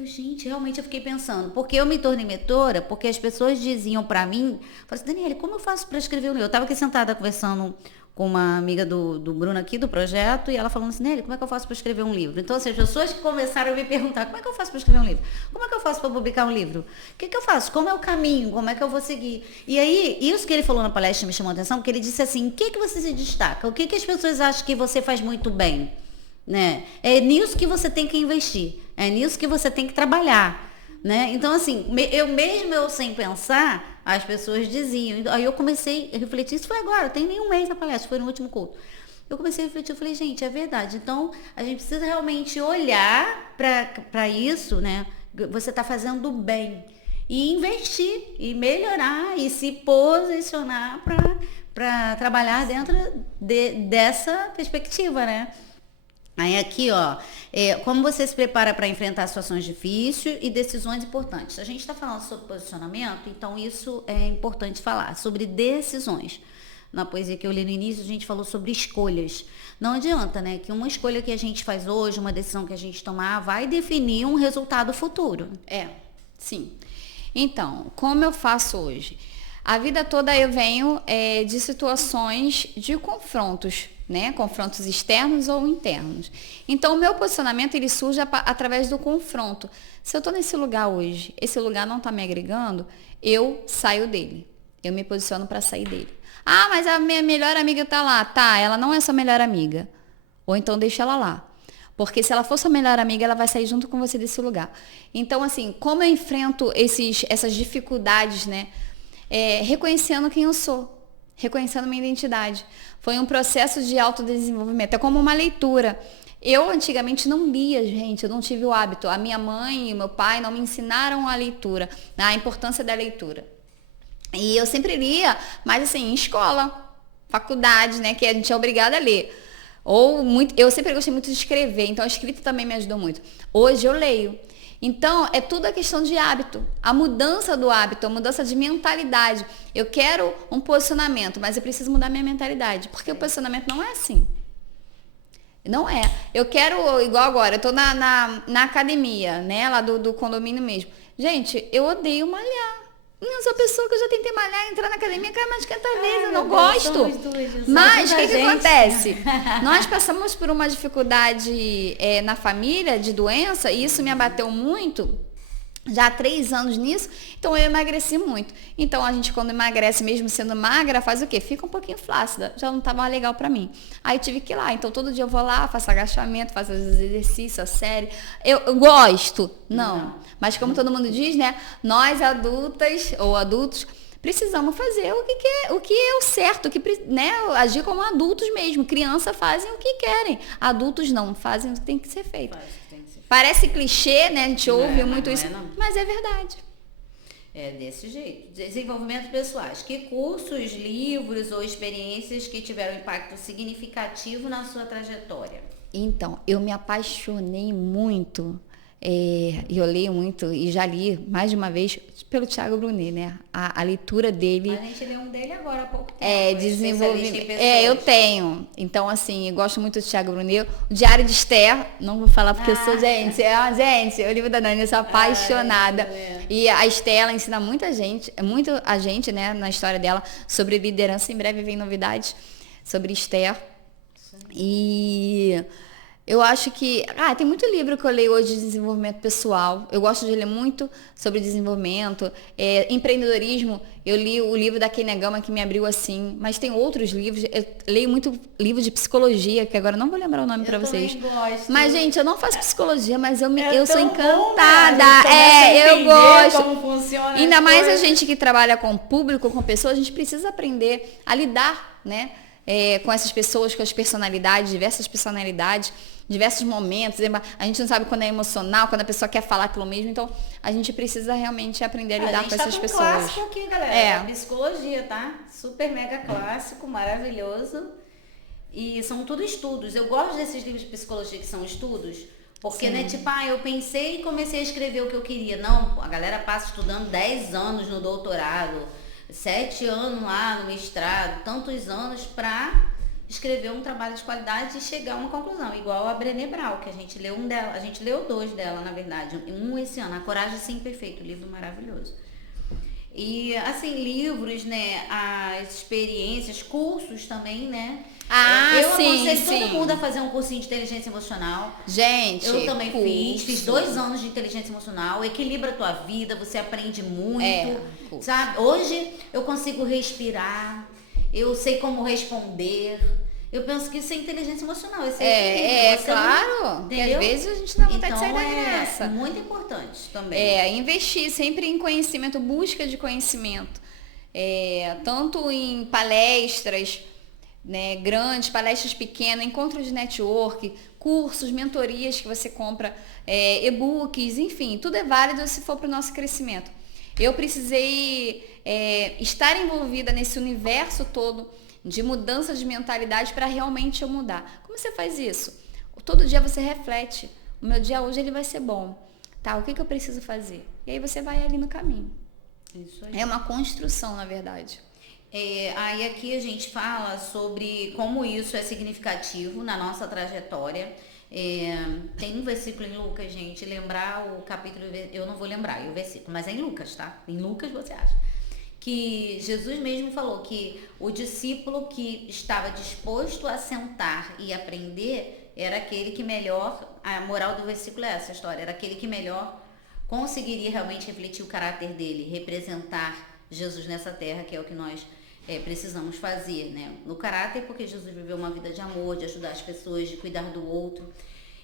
Gente, realmente eu fiquei pensando, porque eu me tornei mentora, porque as pessoas diziam pra mim, falaram assim, Daniele, como eu faço pra escrever um livro? Eu tava aqui sentada conversando com uma amiga do Bruno aqui, do projeto, e ela falando assim, Nelly, como é que eu faço para escrever um livro? Então, assim, as pessoas que começaram a me perguntar, como é que eu faço para escrever um livro? Como é que eu faço para publicar um livro? O que eu faço? Como é o caminho? Como é que eu vou seguir? E aí, isso que ele falou na palestra me chamou a atenção, porque ele disse assim, em que você se destaca? O que as pessoas acham que você faz muito bem? Né? É nisso que você tem que investir, é nisso que você tem que trabalhar. Né? Então, assim, eu sem pensar, as pessoas diziam. Aí eu comecei a refletir, isso foi agora, tem nem um mês a palestra, foi no último culto. Eu comecei a refletir, eu falei, gente, é verdade. Então, a gente precisa realmente olhar para isso, né? Você está fazendo bem. E investir, e melhorar, e se posicionar para trabalhar dentro dessa perspectiva, né? Aí aqui, ó, como você se prepara para enfrentar situações difíceis e decisões importantes. A gente está falando sobre posicionamento, então isso é importante falar, sobre decisões. Na poesia que eu li no início, a gente falou sobre escolhas. Não adianta, né? Que uma escolha que a gente faz hoje, uma decisão que a gente tomar, vai definir um resultado futuro. Sim. Então, como eu faço hoje? A vida toda eu venho de situações de confrontos, né? Confrontos externos ou internos. Então, o meu posicionamento, ele surge através do confronto. Se eu estou nesse lugar hoje, esse lugar não está me agregando, eu saio dele. Eu me posiciono para sair dele. Ah, mas a minha melhor amiga está lá. Tá, ela não é sua melhor amiga. Ou então deixa ela lá. Porque se ela for sua melhor amiga, ela vai sair junto com você desse lugar. Então, assim, como eu enfrento essas dificuldades, né? Reconhecendo quem eu sou. Reconhecendo minha identidade. Foi um processo de autodesenvolvimento. É como uma leitura. Eu, antigamente, não lia, gente. Eu não tive o hábito. A minha mãe e o meu pai não me ensinaram a leitura. A importância da leitura. E eu sempre lia, mas assim, em escola, faculdade, né? Que a gente é obrigada a ler. Eu sempre gostei muito de escrever, então a escrita também me ajudou muito. Hoje eu leio. Então, é tudo a questão de hábito. A mudança do hábito, a mudança de mentalidade. Eu quero um posicionamento, mas eu preciso mudar minha mentalidade. Porque o posicionamento não é assim. Não é. Eu quero, igual agora, eu tô na academia, né? Lá do condomínio mesmo. Gente, eu odeio malhar. Eu sou a pessoa que eu já tentei malhar, entrar na academia, cai mais de 50 vezes, eu não gosto. Mas o que acontece? Nós passamos por uma dificuldade na família, de doença, e isso me abateu muito, já há 3 anos nisso, então eu emagreci muito. Então a gente, quando emagrece, mesmo sendo magra, faz o quê? Fica um pouquinho flácida, já não estava legal pra mim. Aí eu tive que ir lá, então todo dia eu vou lá, faço agachamento, faço os exercícios, a série. Eu gosto? Não. Mas como todo mundo diz, né? Nós adultas ou adultos precisamos fazer o que é o certo, né? Agir como adultos mesmo. Crianças fazem o que querem. Adultos não fazem o que tem que ser feito. Parece clichê, né? A gente ouve muito isso, mas é verdade. É desse jeito. Desenvolvimento pessoais. Que cursos, livros ou experiências que tiveram impacto significativo na sua trajetória? Então, eu me apaixonei muito. E eu leio muito, e já li mais de uma vez, pelo Thiago Brunet, né? A leitura dele. A gente leu um dele agora há pouco tempo. Desenvolvimento. Eu tenho. Então, assim, eu gosto muito do Thiago Brunet. O Diário de Esther, não vou falar porque eu sou, gente, o livro da Dani, eu sou apaixonada. E a Esther, ela ensina muito a gente, né, na história dela, sobre liderança. Em breve vem novidades sobre Esther. E eu acho que... tem muito livro que eu leio hoje de desenvolvimento pessoal. Eu gosto de ler muito sobre desenvolvimento. Empreendedorismo, eu li o livro da Kenia Gama, que me abriu assim. Mas tem outros livros. Eu leio muito livro de psicologia, que agora eu não vou lembrar o nome para vocês. Eu gosto. Mas, gente, eu não faço psicologia, mas eu sou encantada. Eu gosto. Como funciona ainda mais a gente que trabalha com público, com pessoas, a gente precisa aprender a lidar, né? Com essas pessoas, com as personalidades, diversas personalidades, diversos momentos. A gente não sabe quando é emocional, quando a pessoa quer falar aquilo mesmo. Então, a gente precisa realmente aprender a lidar com essas pessoas. A gente tá com um clássico aqui, galera. Psicologia, tá? Super mega clássico, maravilhoso. E são tudo estudos. Eu gosto desses livros de psicologia que são estudos. Porque, né, tipo, eu pensei e comecei a escrever o que eu queria. Não, a galera passa estudando 10 anos no doutorado, 7 anos lá no mestrado, tantos anos para escrever um trabalho de qualidade e chegar a uma conclusão. Igual a Brené Brown, que a gente leu a gente leu 2 dela, na verdade. Um esse ano, A Coragem de Ser Imperfeito, livro maravilhoso. E, assim, livros, né, as experiências, cursos também, né? Eu aconselho todo mundo a fazer um cursinho de inteligência emocional. Gente, eu também fiz 2 anos de inteligência emocional, equilibra a tua vida, você aprende muito, sabe? Hoje eu consigo respirar, eu sei como responder. Eu penso que isso é inteligência emocional. Claro. Que às vezes a gente não dá vontade de sair da graça. É muito importante também. Investir sempre em conhecimento, busca de conhecimento. tanto em palestras, né, grandes, palestras pequenas, encontros de network, cursos, mentorias que você compra, e-books, enfim, tudo é válido se for para o nosso crescimento. Eu precisei estar envolvida nesse universo todo de mudança de mentalidade para realmente eu mudar. Como você faz isso? Todo dia você reflete. O meu dia hoje ele vai ser bom. Tá, o que eu preciso fazer? E aí você vai ali no caminho. Isso aí. É uma construção, na verdade. Aí aqui a gente fala sobre como isso é significativo na nossa trajetória. Tem um versículo em Lucas, gente, lembrar o capítulo, eu não vou lembrar o versículo, mas é em Lucas, tá? Em Lucas você acha. Que Jesus mesmo falou que o discípulo que estava disposto a sentar e aprender era aquele que melhor, a moral do versículo é essa história, era aquele que melhor conseguiria realmente refletir o caráter dele, representar Jesus nessa terra, que é o que nós precisamos fazer, né? No caráter, porque Jesus viveu uma vida de amor, de ajudar as pessoas, de cuidar do outro,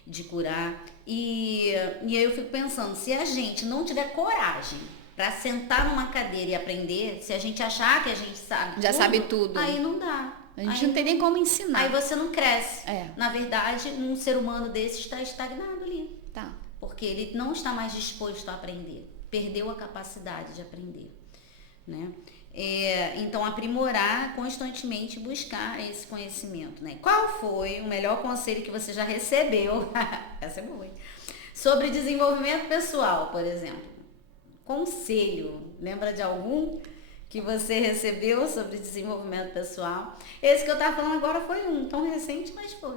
de curar. E aí eu fico pensando, se a gente não tiver coragem para sentar numa cadeira e aprender, se a gente achar que a gente sabe já sabe tudo, aí não dá. A gente não tem nem como ensinar. Aí você não cresce. Na verdade, um ser humano desse está estagnado ali. Tá. Porque ele não está mais disposto a aprender. Perdeu a capacidade de aprender, né? Então, aprimorar constantemente, buscar esse conhecimento, né? Qual foi o melhor conselho que você já recebeu? Essa é boa, hein? Sobre desenvolvimento pessoal, por exemplo. Conselho, lembra de algum que você recebeu sobre desenvolvimento pessoal? Esse que eu estava falando agora foi um, tão recente, mas foi.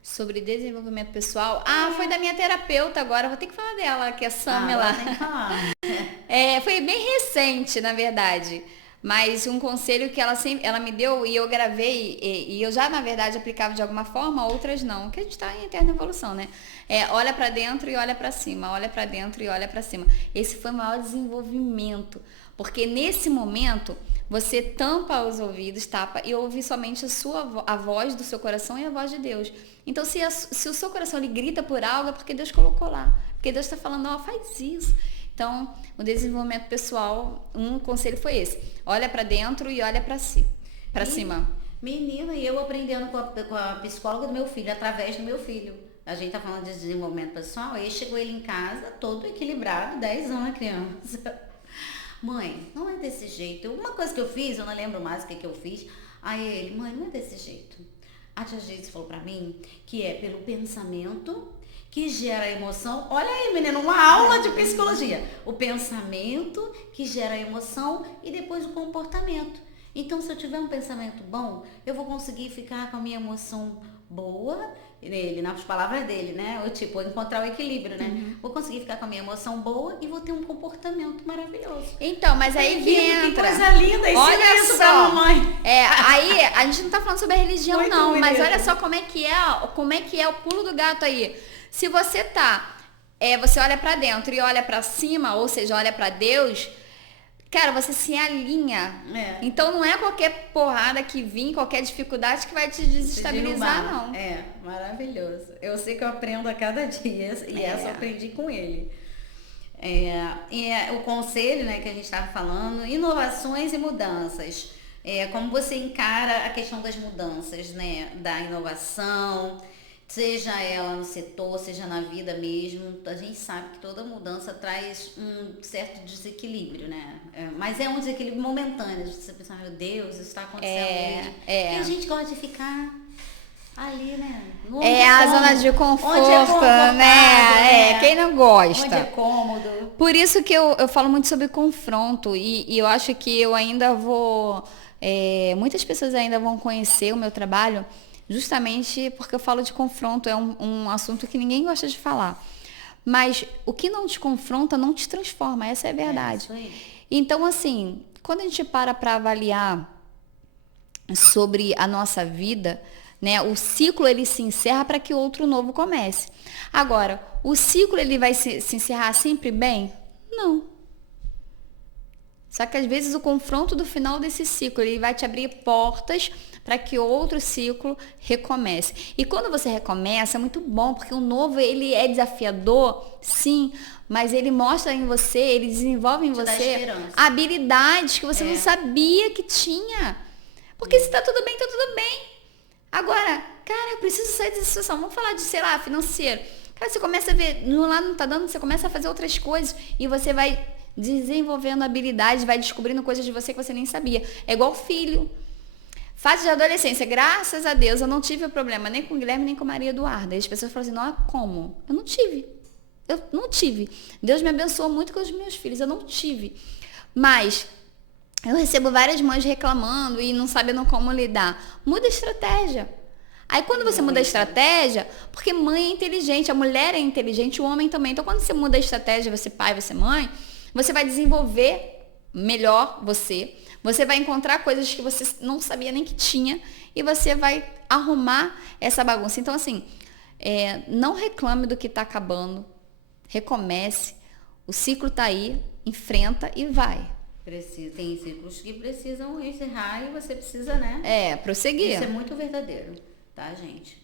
Sobre desenvolvimento pessoal? Foi da minha terapeuta agora, vou ter que falar dela, que é a Samela. Tem que falar. Foi bem recente, na verdade. Mas um conselho que ela me deu e eu gravei, e eu já, na verdade, aplicava de alguma forma, outras não, que a gente está em eterna evolução, né? Olha para dentro e olha para cima, olha para dentro e olha para cima. Esse foi o maior desenvolvimento, porque nesse momento você tampa os ouvidos, tapa e ouve somente a voz do seu coração e a voz de Deus. Então, se o seu coração ele grita por algo, é porque Deus colocou lá, porque Deus está falando, faz isso. Então, o desenvolvimento pessoal, um conselho foi esse. Olha para dentro e olha para cima. Menina, e eu aprendendo com a psicóloga do meu filho, através do meu filho. A gente tá falando de desenvolvimento pessoal, aí chegou ele em casa, todo equilibrado, 10 anos a criança. Mãe, não é desse jeito. Uma coisa que eu fiz, eu não lembro mais o que eu fiz. Aí ele, mãe, não é desse jeito. A tia Geise falou pra mim que é pelo pensamento que gera emoção. Olha aí, menino, uma aula de psicologia. O pensamento que gera emoção e depois o comportamento. Então, se eu tiver um pensamento bom, eu vou conseguir ficar com a minha emoção boa, nele, nas palavras dele, né? Ou encontrar o equilíbrio, né? Uhum. Vou conseguir ficar com a minha emoção boa e vou ter um comportamento maravilhoso. Então, mas aí que entra. Que coisa linda, olha isso só, pra mamãe. Aí a gente não tá falando sobre a religião, muito não, mas bonito. olha só como é que é o pulo do gato aí. Se você você olha pra dentro e olha pra cima, ou seja, olha pra Deus, cara, você se alinha. Então não é qualquer porrada que vir, qualquer dificuldade que vai te desestabilizar, não. Maravilhoso. Eu sei que eu aprendo a cada dia e essa eu aprendi com ele. O conselho, né, que a gente estava falando, inovações e mudanças. Como você encara a questão das mudanças, né, da inovação, seja ela no setor, seja na vida mesmo. A gente sabe que toda mudança traz um certo desequilíbrio, né? Mas é um desequilíbrio momentâneo. Você pensa, meu Deus, isso está acontecendo. E a gente gosta de ficar ali, né? A zona de conforto, né? Quem não gosta? Onde é cômodo. Por isso que eu falo muito sobre confronto. E eu acho que eu ainda vou... muitas pessoas ainda vão conhecer o meu trabalho justamente porque eu falo de confronto, é um assunto que ninguém gosta de falar. Mas o que não te confronta não te transforma, essa é a verdade. Isso aí. Então, assim, quando a gente para avaliar sobre a nossa vida, né, o ciclo ele se encerra para que outro novo comece. Agora, o ciclo ele vai se encerrar sempre bem? Não. Só que às vezes o confronto do final desse ciclo, ele vai te abrir portas para que outro ciclo recomece. E quando você recomeça, é muito bom, porque o novo, ele é desafiador, sim, mas ele mostra em você, ele desenvolve em você habilidades que você não sabia que tinha. Porque se tá tudo bem, tá tudo bem. Agora, cara, eu preciso sair dessa situação. Vamos falar de, sei lá, financeiro. Cara, você começa a ver, no lado não tá dando, você começa a fazer outras coisas e você vai desenvolvendo habilidades, vai descobrindo coisas de você que você nem sabia. É igual filho. Fase de adolescência, graças a Deus, eu não tive problema nem com o Guilherme, nem com a Maria Eduarda. E as pessoas falam assim, não, como? Eu não tive. Deus me abençoou muito com os meus filhos, eu não tive. Mas eu recebo várias mães reclamando e não sabendo como lidar. Muda a estratégia. Aí quando você muda a estratégia, porque mãe é inteligente, a mulher é inteligente, o homem também. Então quando você muda a estratégia, você pai, você mãe, você vai desenvolver melhor você. Você vai encontrar coisas que você não sabia nem que tinha e você vai arrumar essa bagunça. Então, assim, não reclame do que está acabando. Recomece. O ciclo está aí, enfrenta e vai. Tem ciclos que precisam encerrar e você precisa, né? Prosseguir. Isso é muito verdadeiro, tá, gente?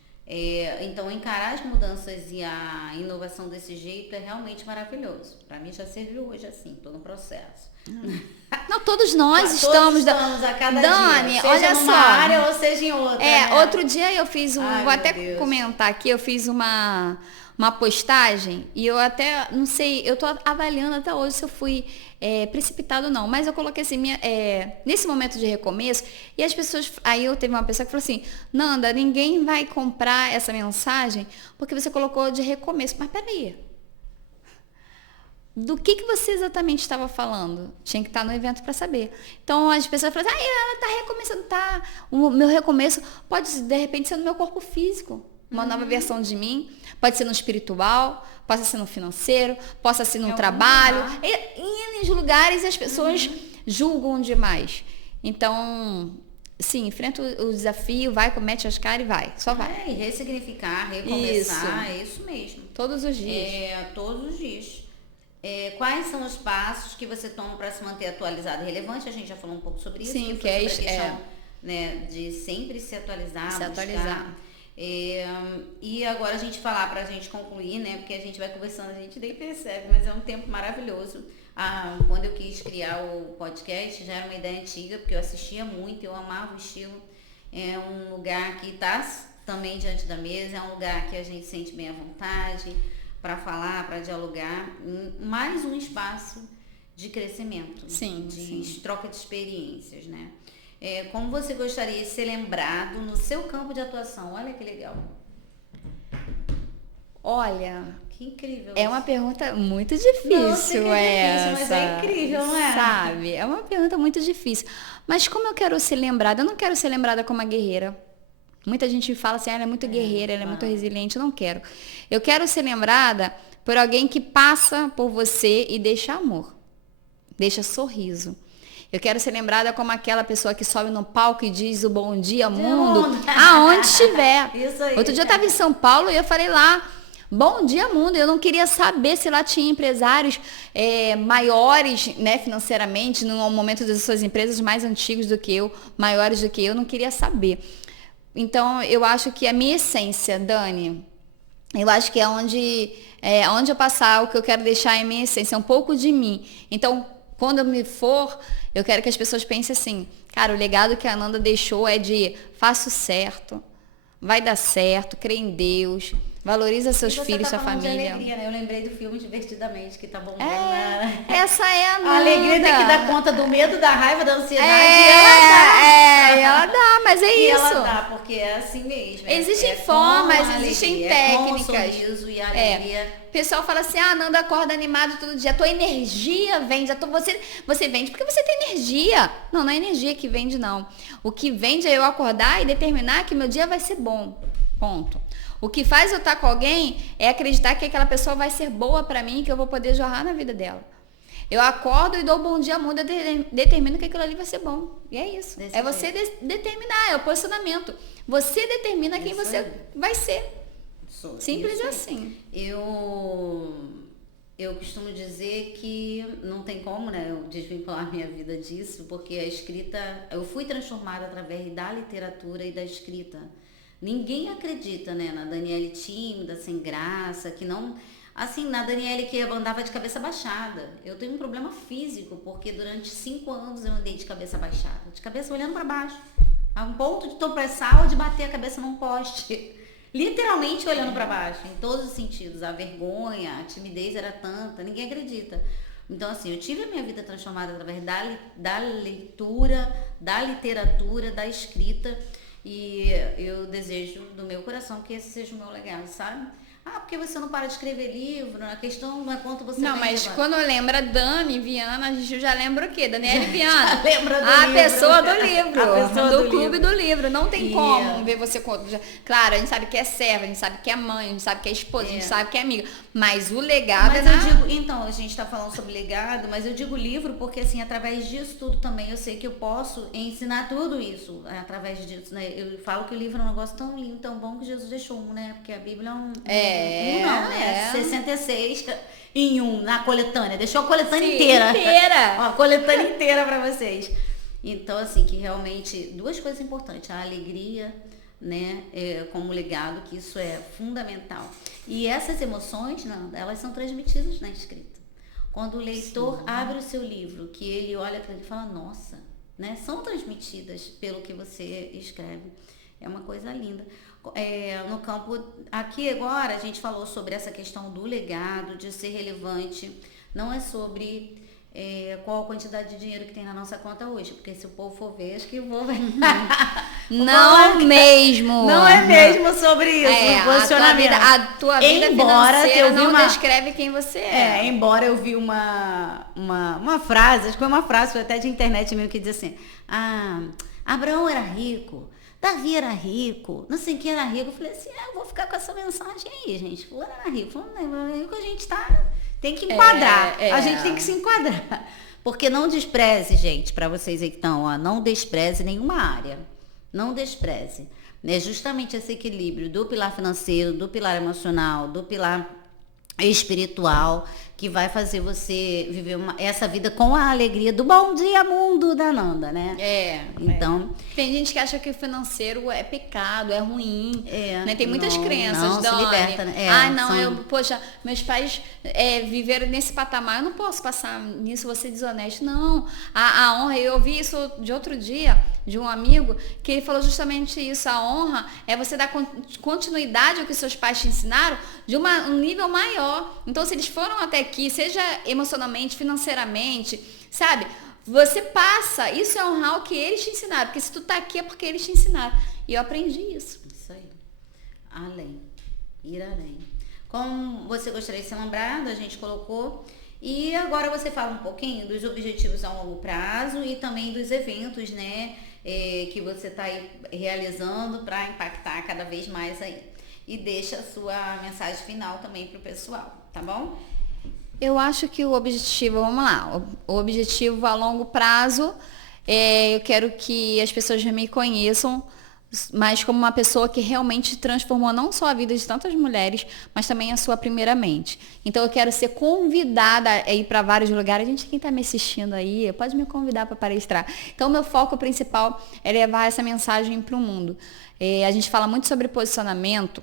Então, encarar as mudanças e a inovação desse jeito é realmente maravilhoso. Para mim já serviu hoje assim, tô no processo. Não, todos nós estamos a cada Dani, dia, seja olha numa só. área ou seja em outra. Né? Outro dia eu fiz vou até Deus. comentar aqui, eu fiz uma postagem e eu até, não sei, eu tô avaliando até hoje se eu fui precipitado ou não, mas eu coloquei assim, nesse momento de recomeço, e as pessoas, aí eu teve uma pessoa que falou assim, Nanda, ninguém vai comprar essa mensagem porque você colocou de recomeço, mas peraí, do que você exatamente estava falando? Tinha que estar no evento para saber. Então as pessoas falam assim, ela está recomeçando, tá? O meu recomeço pode de repente ser no meu corpo físico, uma nova versão de mim, pode ser no espiritual, pode ser no financeiro, possa ser no trabalho, em lugares as pessoas julgam demais. Então, sim, enfrenta o desafio, vai, comete as caras e vai, só vai. E ressignificar, recomeçar, é isso mesmo. Todos os dias. Todos os dias. Quais são os passos que você toma para se manter atualizado e relevante? A gente já falou um pouco sobre isso. Sim, que é a questão, né, de sempre se atualizar. E agora a gente falar para a gente concluir, né? Porque a gente vai conversando, a gente nem percebe, mas é um tempo maravilhoso. Quando eu quis criar o podcast, já era uma ideia antiga, porque eu assistia muito, eu amava o estilo. É um lugar que está também diante da mesa, é um lugar que a gente sente bem à vontade para falar, para dialogar, mais um espaço de crescimento, de troca de experiências, né? Como você gostaria de ser lembrado no seu campo de atuação? Olha que legal. Olha, que incrível. É uma pergunta muito difícil essa. Mas é incrível, não é? Sabe? É uma pergunta muito difícil. Mas como eu quero ser lembrada? Eu não quero ser lembrada como uma guerreira. Muita gente fala assim, ela é muito guerreira, ela é muito resiliente. Eu não quero. Eu quero ser lembrada por alguém que passa por você e deixa amor. Deixa sorriso. Eu quero ser lembrada como aquela pessoa que sobe no palco e diz o bom dia, mundo, aonde estiver. Isso aí. Outro dia eu estava em São Paulo e eu falei lá, bom dia, mundo. Eu não queria saber se lá tinha empresários maiores, né, financeiramente, no momento das suas empresas mais antigos do que eu, maiores do que eu, não queria saber. Então, eu acho que a minha essência, Dani, eu acho que é onde eu passar, o que eu quero deixar é a minha essência, é um pouco de mim. Então, quando eu me for, eu quero que as pessoas pensem assim, cara, o legado que a Nanda deixou é de faça o certo, vai dar certo, crê em Deus, valoriza seus filhos, sua família. De alegria, né? Eu lembrei do filme Divertidamente, que tá bombando. Essa é a Nanda. A alegria tem que dar conta do medo, da raiva, da ansiedade. Ela dá, mas é e isso. Ela dá, porque é assim mesmo. Existem formas, existem técnicas. Com o sorriso e a alegria. O pessoal fala assim, Nanda acorda animado todo dia, a tua energia vende, você vende porque você tem energia. Não é energia que vende, não. O que vende é eu acordar e determinar que meu dia vai ser bom. Ponto. O que faz eu estar com alguém é acreditar que aquela pessoa vai ser boa para mim, que eu vou poder jorrar na vida dela. Eu acordo e dou bom dia ao mundo, eu determino que aquilo ali vai ser bom. E é isso. Você determinar, é o posicionamento. Você determina quem você vai ser. Simples assim. Eu costumo dizer que não tem como, né, eu desvincular minha vida disso, porque a escrita, eu fui transformada através da literatura e da escrita. Ninguém acredita, né, na Daniele tímida, sem graça, que não, assim, na Daniele que andava de cabeça baixada. Eu tenho um problema físico, porque durante 5 anos eu andei de cabeça baixada, de cabeça olhando para baixo, a um ponto de tropeçar ou de bater a cabeça num poste. Literalmente olhando para baixo, em todos os sentidos. A vergonha, a timidez era tanta, ninguém acredita. Então, assim, eu tive a minha vida transformada através da leitura, da literatura, da escrita. E eu desejo do meu coração que esse seja o meu legado, sabe? Ah, porque você não para de escrever livro? A questão não é quanto você Não, mas leva. quando eu lembro a Dani Viana, a gente já lembra o quê? Daniele Viana. Lembra do a livro. Pessoa do livro. A pessoa do do clube livro. do livro. Não tem E como ver você com outro. Claro, a gente sabe que é serva, a gente sabe que é mãe, a gente sabe que é esposa, a gente sabe que é amiga. Mas o legado Mas é eu digo, então, a gente está falando sobre legado, mas eu digo livro porque, assim, através disso tudo também eu sei que eu posso ensinar tudo isso através disso, né? Eu falo que o livro é um negócio tão lindo, tão bom que Jesus deixou um, né? Porque a Bíblia é um não, né? 66 em um, na coletânea. Deixou a coletânea inteira. Ó, a coletânea inteira para vocês. Então, assim, que realmente, duas coisas importantes. A alegria, né, como legado, que isso é fundamental. E essas emoções, Nanda, elas são transmitidas na escrita. Quando o leitor abre o seu livro, que ele olha para ele e fala, nossa, né, são transmitidas pelo que você escreve. É uma coisa linda. No campo, aqui agora a gente falou sobre essa questão do legado, de ser relevante. Não é sobre qual a quantidade de dinheiro que tem na nossa conta hoje, porque se o povo for ver, acho que o povo não mesmo. Não é mesmo sobre isso, o posicionamento. A tua vida financeira não descreve quem você é. Embora eu vi uma frase, acho que foi uma frase, foi até de internet mesmo, que diz assim, Abraão era rico, Davi era rico, não sei quem era rico. Eu falei assim, eu vou ficar com essa mensagem aí, gente. Fulano era rico, fulano era rico, a gente tem que enquadrar. A gente tem que se enquadrar. Porque não despreze, gente, para vocês aí que estão, ó, não despreze nenhuma área. Não despreze. É justamente esse equilíbrio do pilar financeiro, do pilar emocional, do pilar espiritual, que vai fazer você viver essa vida com a alegria do bom dia mundo da Nanda, né? Então, tem gente que acha que o financeiro é pecado, é ruim, né? Tem muitas crenças, não, Dani. Se liberta, né? Poxa, meus pais viveram nesse patamar, eu não posso passar nisso, vou ser desonesto. Não, a honra, eu ouvi isso de outro dia, de um amigo, que ele falou justamente isso, a honra é você dar continuidade ao que seus pais te ensinaram de um nível maior. Então, se eles foram até aqui, seja emocionalmente, financeiramente, sabe? Você passa, isso é honrar o que eles te ensinaram, porque se tu tá aqui é porque eles te ensinaram. E eu aprendi isso. Isso aí. Ir além. Como você gostaria de ser lembrado, a gente colocou. E agora você fala um pouquinho dos objetivos a longo prazo e também dos eventos, né, que você está aí realizando para impactar cada vez mais aí. E deixa a sua mensagem final também para o pessoal, tá bom? Eu acho que o objetivo, vamos lá, o objetivo a longo prazo, eu quero que as pessoas me conheçam, mas como uma pessoa que realmente transformou não só a vida de tantas mulheres, mas também a sua primeiramente. Então eu quero ser convidada a ir para vários lugares. Gente, quem está me assistindo aí, pode me convidar para palestrar. Então meu foco principal é levar essa mensagem para o mundo. A gente fala muito sobre posicionamento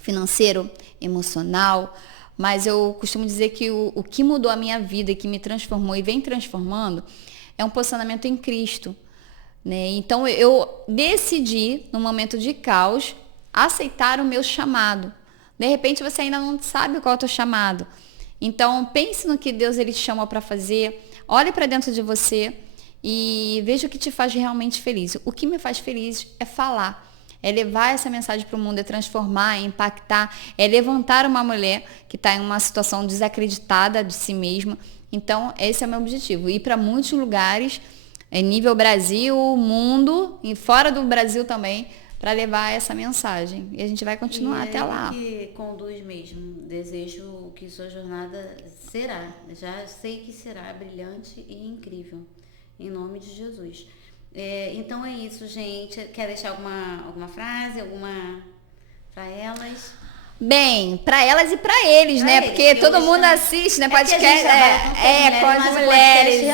financeiro, emocional, mas eu costumo dizer que o que mudou a minha vida, que me transformou e vem transformando, é um posicionamento em Cristo. Né? Então eu decidi, no momento de caos, aceitar o meu chamado. De repente você ainda não sabe qual é o teu chamado. Então pense no que Deus ele te chamou para fazer, olhe para dentro de você e veja o que te faz realmente feliz. O que me faz feliz é falar. É levar essa mensagem para o mundo, é transformar, é impactar, é levantar uma mulher que está em uma situação desacreditada de si mesma. Então, esse é o meu objetivo. Ir para muitos lugares, nível Brasil, mundo, e fora do Brasil também, para levar essa mensagem. E a gente vai continuar até lá. Que conduz mesmo. Desejo que sua jornada será. Já sei que será brilhante e incrível. Em nome de Jesus. Então é isso, gente. Quer deixar alguma frase, para elas? Bem, para elas e para eles, né? Porque todo mundo assiste, né? Podcast com as mulheres.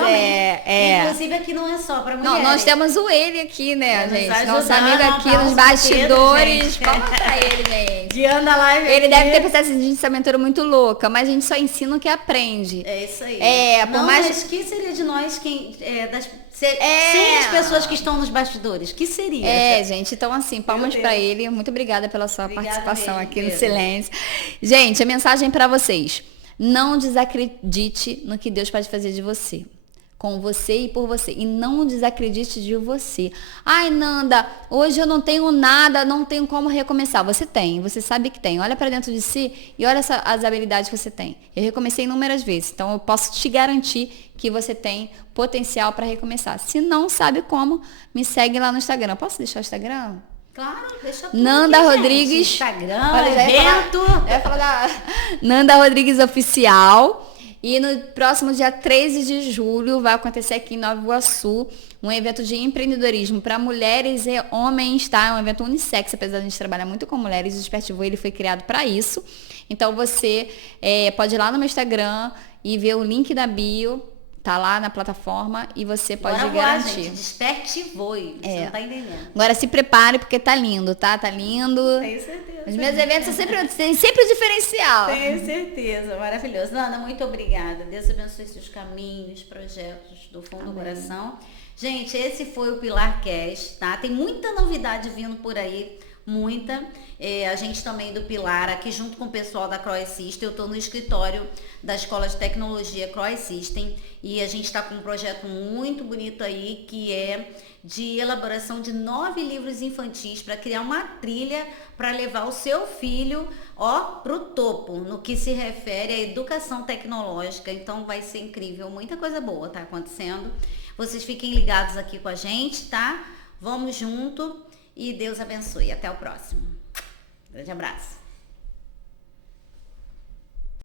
Inclusive aqui não é só para mulheres. Não, nós temos o ele aqui, né, gente? Nosso amigo aqui nos bastidores. Palmas pra ele, gente. Guiando a live ele aqui. deve ter pensado assim, gente, essa mentora é muito louca, mas a gente só ensina o que aprende. É isso aí. Por mais... Mas que seria de nós sem as pessoas que estão nos bastidores? Que seria? Gente, então assim, palmas pra ele. Muito obrigada pela sua participação mesmo, aqui no Silêncio. Gente, a mensagem pra vocês. Não desacredite no que Deus pode fazer de você. Com você e por você. E não desacredite de você. Ai, Nanda, hoje eu não tenho nada, não tenho como recomeçar. Você tem, você sabe que tem. Olha pra dentro de si e olha as habilidades que você tem. Eu recomecei inúmeras vezes, então eu posso te garantir que você tem potencial para recomeçar. Se não sabe como, me segue lá no Instagram. Posso deixar o Instagram? Claro, deixa tudo Nanda aqui, Rodrigues. Gente. Instagram, evento. Eu ia falar da Nanda Rodrigues Oficial. E no próximo dia 13 de julho vai acontecer aqui em Nova Iguaçu um evento de empreendedorismo para mulheres e homens, tá? É um evento unissex, apesar de a gente trabalhar muito com mulheres. O Despertivou, ele foi criado para isso. Então você pode ir lá no meu Instagram e ver o link da bio. Tá lá na plataforma e você pode garantir. Gente, desperte e voe. Você não tá entendendo. Agora se prepare porque tá lindo, tá? Tá lindo. Tenho certeza. Os meus eventos têm sempre diferencial. Tenho certeza. Maravilhoso. Nanda, muito obrigada. Deus abençoe seus caminhos, projetos do fundo do coração. Gente, esse foi o Pilar Cast, tá? Tem muita novidade vindo por aí. Muita. A gente também do Pilar, aqui junto com o pessoal da Cross System, eu estou no escritório da Escola de Tecnologia Cross System e a gente está com um projeto muito bonito aí, que é de elaboração de 9 livros infantis para criar uma trilha para levar o seu filho, para o topo, no que se refere à educação tecnológica. Então vai ser incrível, muita coisa boa tá acontecendo. Vocês fiquem ligados aqui com a gente, tá? Vamos junto. E Deus abençoe. Até o próximo. Grande abraço.